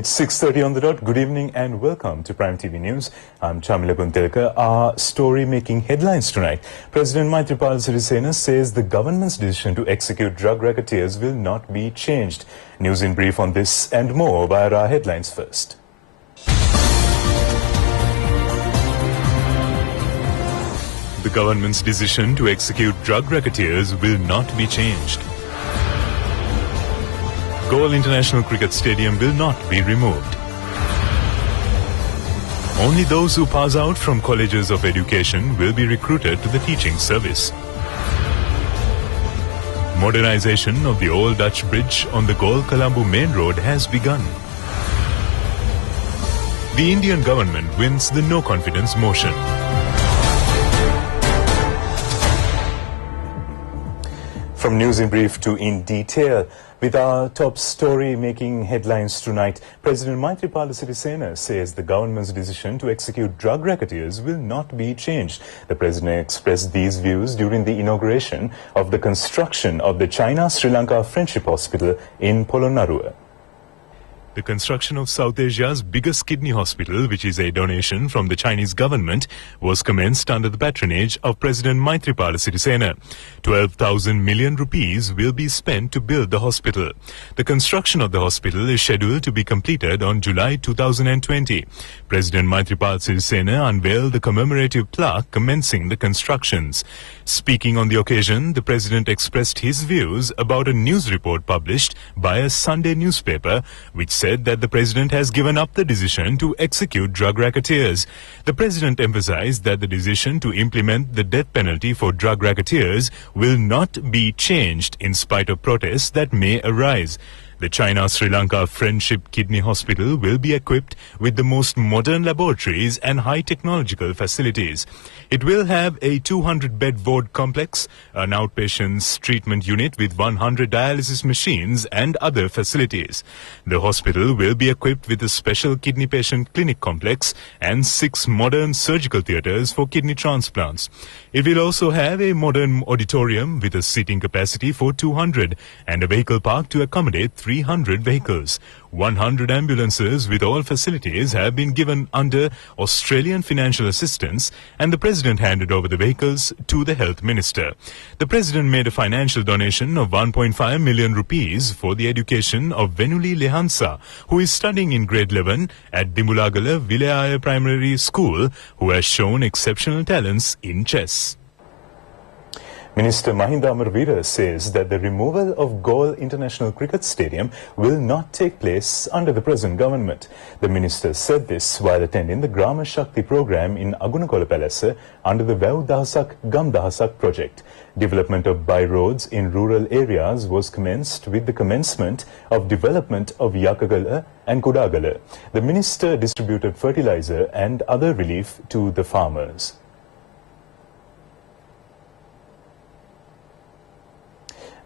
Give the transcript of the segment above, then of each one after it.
It's 6:30 on the dot. Good evening and welcome to Prime TV News. I'm Chamila Kuntelka. Our story making headlines tonight. President Maithripala Sirisena says the government's decision to execute drug racketeers will not be changed. News in brief on this and more via our headlines first. The government's decision to execute drug racketeers will not be changed. Galle International Cricket Stadium will not be removed. Only those who pass out from colleges of education will be recruited to the teaching service. Modernization of the old Dutch bridge on the Galle-Colombo main road has begun. The Indian government wins the no confidence motion. From News in Brief to In Detail, with our top story making headlines tonight, President Maithripala Sirisena says the government's decision to execute drug racketeers will not be changed. The president expressed these views during the inauguration of the construction of the China-Sri Lanka Friendship Hospital in Polonnaruwa. The construction of South Asia's biggest kidney hospital, which is a donation from the Chinese government, was commenced under the patronage of President Maithripala Sirisena. 12,000 million rupees will be spent to build the hospital. The construction of the hospital is scheduled to be completed on July 2020. President Maithripala Sirisena unveiled the commemorative plaque commencing the constructions. Speaking on the occasion, the president expressed his views about a news report published by a Sunday newspaper, which said that the president has given up the decision to execute drug racketeers. The president emphasized that the decision to implement the death penalty for drug racketeers will not be changed in spite of protests that may arise. The China-Sri Lanka Friendship Kidney Hospital will be equipped with the most modern laboratories and high technological facilities. It will have a 200-bed ward complex, an outpatients treatment unit with 100 dialysis machines and other facilities. The hospital will be equipped with a special kidney patient clinic complex and 6 modern surgical theatres for kidney transplants. It will also have a modern auditorium with a seating capacity for 200 and a vehicle park to accommodate 300 vehicles. 100 ambulances with all facilities have been given under Australian financial assistance, and the president handed over the vehicles to the health minister. The president made a financial donation of 1.5 million rupees for the education of Venuli Lehansa, who is studying in grade 11 at Dimulagala Vilayaya Primary School, who has shown exceptional talents in chess. Minister Mahinda Amarveera says that the removal of Galle International Cricket Stadium will not take place under the present government. The minister said this while attending the Grama Shakti program in Agunakola Palace under the Vav Dahasak Gam Dahasak project. Development of by-roads in rural areas was commenced with the commencement of development of Yakagala and Kudagala. The minister distributed fertilizer and other relief to the farmers.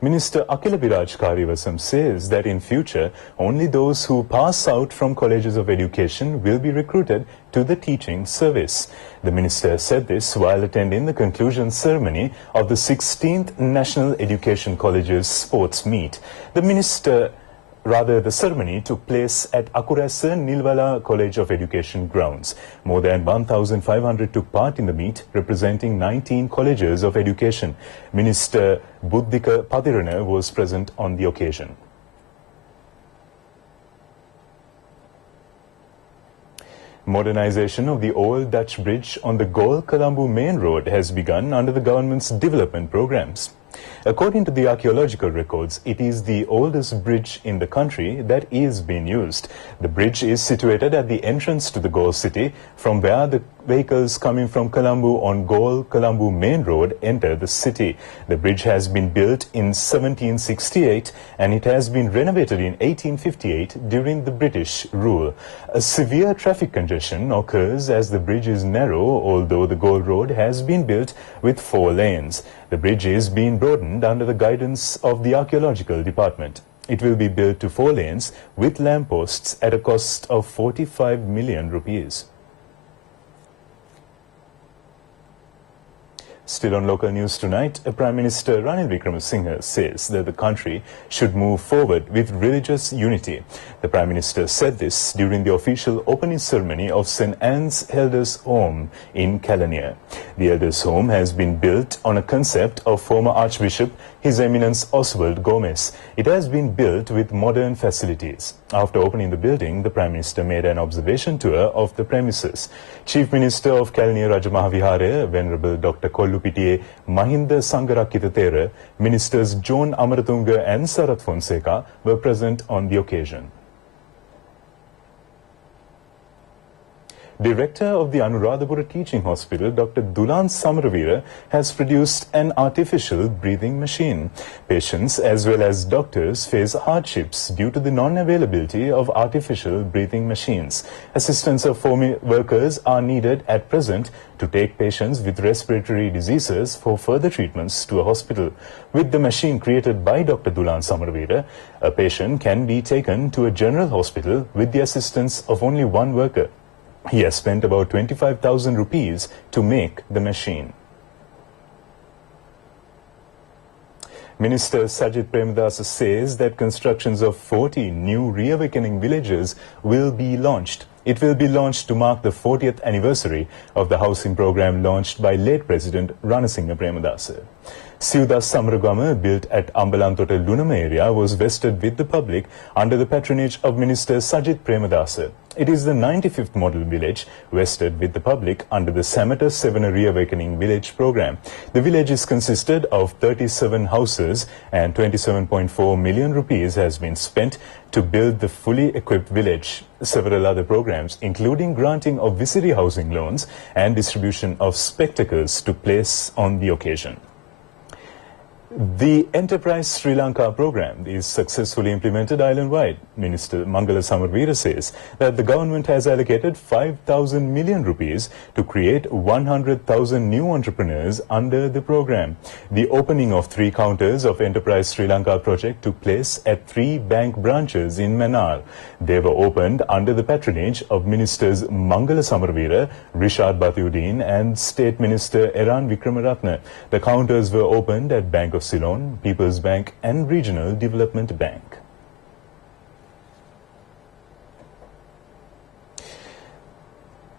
Minister Akila Biraj Karivasam says that in future, only those who pass out from colleges of education will be recruited to the teaching service. The minister said this while attending the conclusion ceremony of the 16th National Education Colleges Sports Meet. The ceremony took place at Akurasa Nilwala College of Education grounds. More than 1,500 took part in the meet, representing 19 colleges of education. Minister Buddhika Padirana was present on the occasion. Modernization of the old Dutch bridge on the Galle-Colombo main road has begun under the government's development programs. According to the archaeological records, it is the oldest bridge in the country that is being used. The bridge is situated at the entrance to the Galle city, from where the vehicles coming from Colombo on Galle-Colombo main road enter the city. The bridge has been built in 1768 and it has been renovated in 1858 during the British rule. A severe traffic congestion occurs as the bridge is narrow, although the Galle road has been built with 4 lanes. The bridge is being broadened under the guidance of the Archaeological Department. It will be built to 4 lanes with lampposts at a cost of 45 million rupees. Still on local news tonight, Prime Minister Ranil Wickremesinghe says that the country should move forward with religious unity. The Prime Minister said this during the official opening ceremony of St. Anne's Elders' Home in Kelaniya. The Elders' Home has been built on a concept of former Archbishop His Eminence Oswald Gomez. It has been built with modern facilities. After opening the building, the Prime Minister made an observation tour of the premises. Chief Minister of Kelaniya Rajamahawihara, Venerable Dr. Kollupitiye Mahinda Sangarakita Thera, Ministers John Amaratunga and Sarath Fonseca were present on the occasion. Director of the Anuradhapura Teaching Hospital, Dr. Dulan Samaravira, has produced an artificial breathing machine. Patients as well as doctors face hardships due to the non-availability of artificial breathing machines. Assistance of 4 workers are needed at present to take patients with respiratory diseases for further treatments to a hospital. With the machine created by Dr. Dulan Samaravira, a patient can be taken to a general hospital with the assistance of only 1 worker. He has spent about 25,000 rupees to make the machine. Minister Sajith Premadasa says that constructions of 40 new reawakening villages will be launched. It will be launched to mark the 40th anniversary of the housing program launched by late President Ranasinghe Premadasa. Siudas Samaragama, built at Ambalantota Lunama area, was vested with the public under the patronage of Minister Sajith Premadasa. It is the 95th model village vested with the public under the Samata Sevana Reawakening Village program. The village is consisted of 37 houses and 27.4 million rupees has been spent to build the fully equipped village. Several other programs, including granting of Visiri housing loans and distribution of spectacles, took place on the occasion. The Enterprise Sri Lanka program is successfully implemented island-wide. Minister Mangala Samarveera says that the government has allocated 5,000 million rupees to create 100,000 new entrepreneurs under the program. The opening of 3 counters of Enterprise Sri Lanka project took place at 3 bank branches in Mannar. They were opened under the patronage of Ministers Mangala Samarveera, Rishad Bathiuddin and State Minister Eran Wickramaratne. The counters were opened at Bank of Ceylon, People's Bank and Regional Development Bank.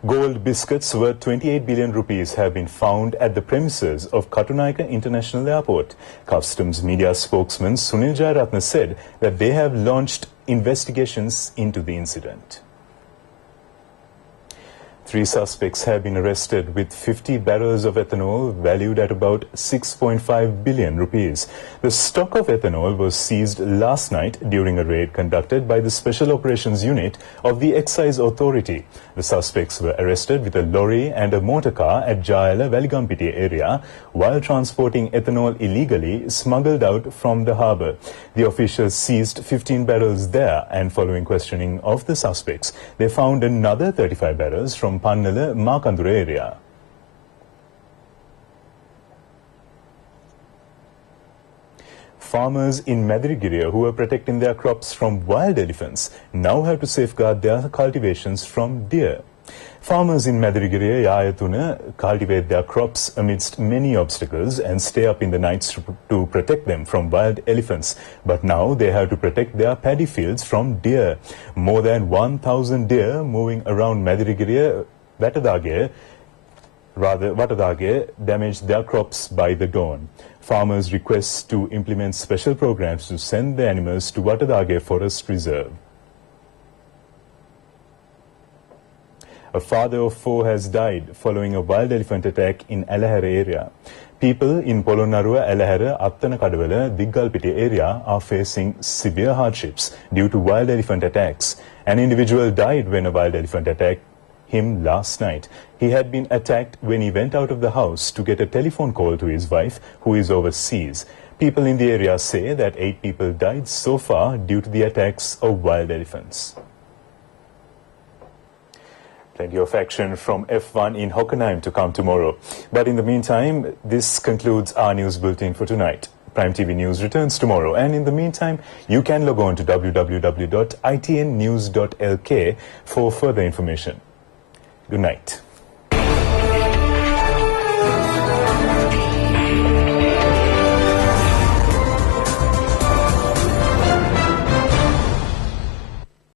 Gold biscuits worth 28 billion rupees have been found at the premises of Katunayaka International Airport. Customs media spokesman Sunil Jayaratne said that they have launched investigations into the incident. 3 suspects have been arrested with 50 barrels of ethanol valued at about 6.5 billion rupees. The stock of ethanol was seized last night during a raid conducted by the Special Operations Unit of the Excise Authority. The suspects were arrested with a lorry and a motor car at Jayala Valigampiti area while transporting ethanol illegally smuggled out from the harbour. The officials seized 15 barrels there, and following questioning of the suspects, they found another 35 barrels from Pannala Makandura area. Farmers in Madirigiriya who are protecting their crops from wild elephants now have to safeguard their cultivations from deer. Farmers in Madirigiriya Yayatuna cultivate their crops amidst many obstacles and stay up in the nights to protect them from wild elephants. But now they have to protect their paddy fields from deer. More than 1,000 deer moving around Madirigiriya Watadage damaged their crops by the dawn. Farmers request to implement special programs to send the animals to Watadage Forest Reserve. A father of 4 has died following a wild elephant attack in Alahara area. People in Polonnaruwa, Alahara, Attana Kadawala, Diggalpiti area are facing severe hardships due to wild elephant attacks. An individual died when a wild elephant attacked him last night. He had been attacked when he went out of the house to get a telephone call to his wife, who is overseas. People in the area say that 8 people died so far due to the attacks of wild elephants. Plenty of action from F1 in Hockenheim to come tomorrow. But in the meantime, this concludes our news bulletin for tonight. Prime TV News returns tomorrow, and in the meantime, you can log on to www.itnnews.lk for further information. Good night.